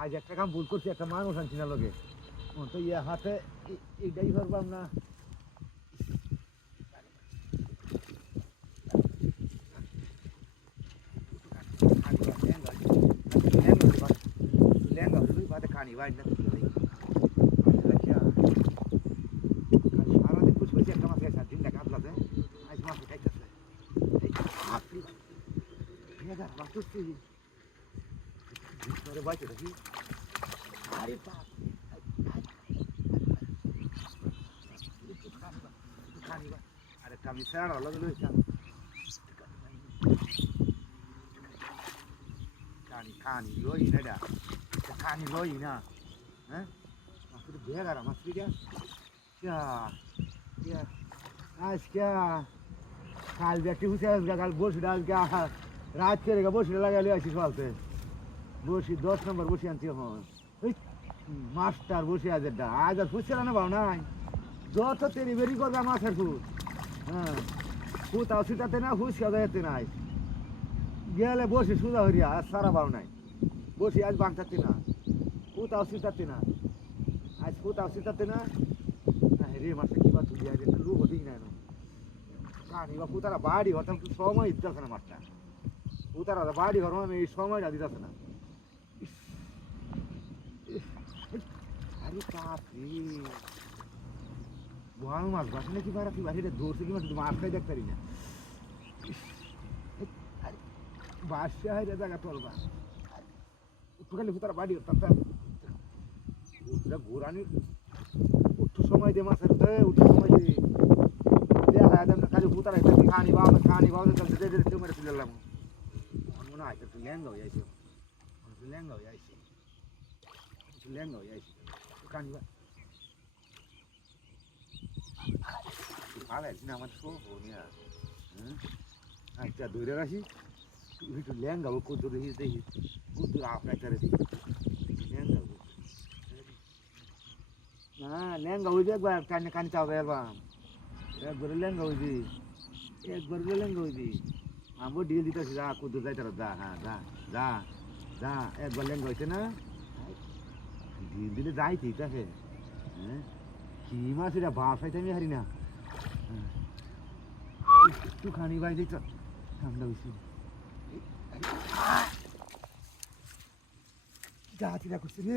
আজ একটা কাম ভুল করছি, একটা মানুষ আনছি না লগে তো ইয়ে হাতে এইটাই পারবাম না। খানি ভাই না সারাদিন খুশ হয়েছে, একটা মাছ খাইছে, দিনটা কাটলাতে আজ মাছ খাইতেছে বাঁচছি বাইতে থাকি। আরে বাপ খানিবা আরে আমি স্যার আলাদা লইতাম খানি লই না এটা খানি লই না। হ্যাঁ মাছটা বেগার মাছটা আজকে কাল দেখি হুসে কাল বসি আজকে রাত করে বসি লাগাইলে আসি সকালতে বসি 10 নম্বর বসি আনছি এখন মাস্টার বসে আজ আজ আর ফুসছে না ভাও নাই যত তেরি বেরি করবে মাছের ফুট। হ্যাঁ ফুটাও ছিটাতে না ফুসকাও যাইতে নাই গেলে বসি সুদা হইয়া আর সারা ভাও নাই বসি আজ বাংটাতে না ফুটাও ছিটাতে না আজ ফুটাও ছিটাতে না রে মাছটা কিবা তুলি আজ একটা লুক হতেই নাই না কানি বা ফুতারা বাড়ি হতাম তো সময় দিতেছে না মাছটা ফুতারা বাড়ি ঘর মানে এই সময়টা দিতেছে না। আরে বাপরে বড় মাছ বাসে নাকি বাড়া তুই বাড়িটা দৌড়ছে কি মাছ মাছ খাই দেখতে পারি না বাসা হয় জায়গা চলবা একটু খালি তারা বাড়ি তার ঘোরানি উঠু সময় দে মাছের উঠু সময় দে দেখা যায় না খালি ফুতারা খানি বাবা মেরে তুলে এলাম মনে হয় তুই ল্যাঙ্গা হয়ে যাইছো ল্যাঙ্গা হয়ে যাইছি ল্যাঙ্গা হয়ে যাইছি খানি বা ভালো না আমার শোক নিয়া আচ্ছা ধরে রাখি একটু ল্যাঙ্গাবো কত দেখি দেখি কত আপনার দেখি ল্যাঙ্গাবো না ল্যাঙ্গা হয়ে একবার কানে কানে চাও এলবাম একবারে ল্যাঙ্গা হয়েছি একবার ল্যাঙ্গা হয়েছি আমার ডিল দিতেছি যা কত যাই তারা যা হ্যাঁ যা যা যা একবার ল্যাঙ্গা হয়েছে না ডিল দিলে যাইছি তাকে হ্যাঁ কি মাছ এটা বাসাইতে আমি হারি না একটুখানি বাইরে ঠান্ডা হয়েছি যা চিরা করছে রে